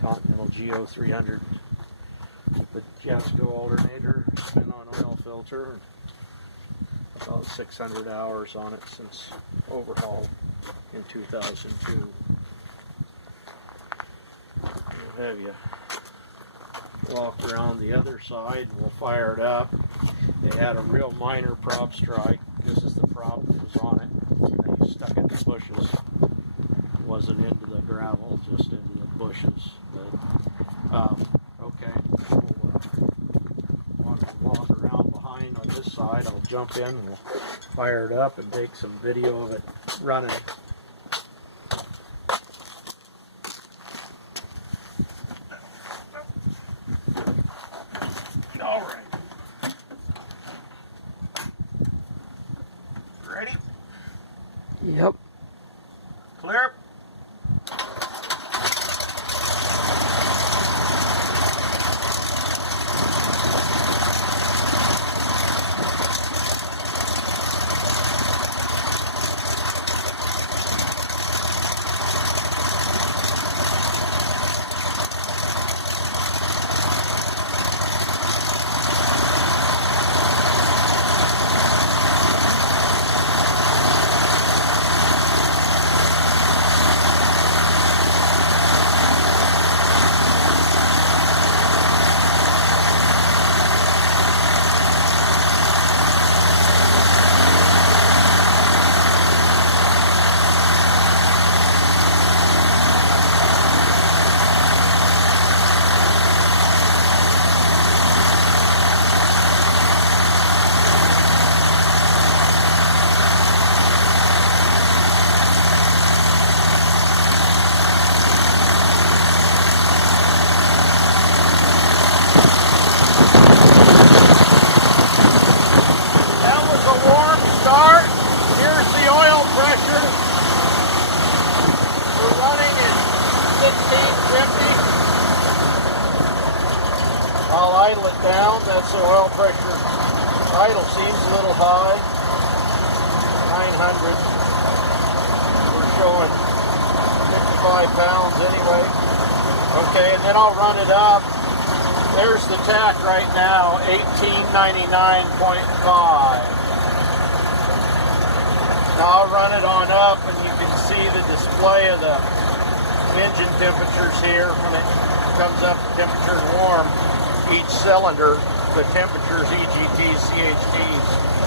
Continental Go300 with Jasco alternator, spin on oil filter, about 600 hours on it since overhaul in 2002. We'll have you walk around the other side. We'll fire it up. They had a real minor prob strike. This is the prob that was on it. They stuck it in the bushes. It wasn't into the gravel, just into the bushes. But, okay, we'll want to walk around behind on this side. I'll jump in and we'll fire it up and take some video of it running. All right. Ready? Yep. Clear. Start. Here's the oil pressure. We're running at 1650. I'll idle it down. That's the oil pressure. Idle seems a little high. 900. We're showing 55 pounds anyway. Okay, and then I'll run it up. There's the tack right now, 1899.5. Now I'll run it on up and you can see the display of the engine temperatures here when it comes up to temperature and warm. Each cylinder, the temperatures, EGTs, CHTs.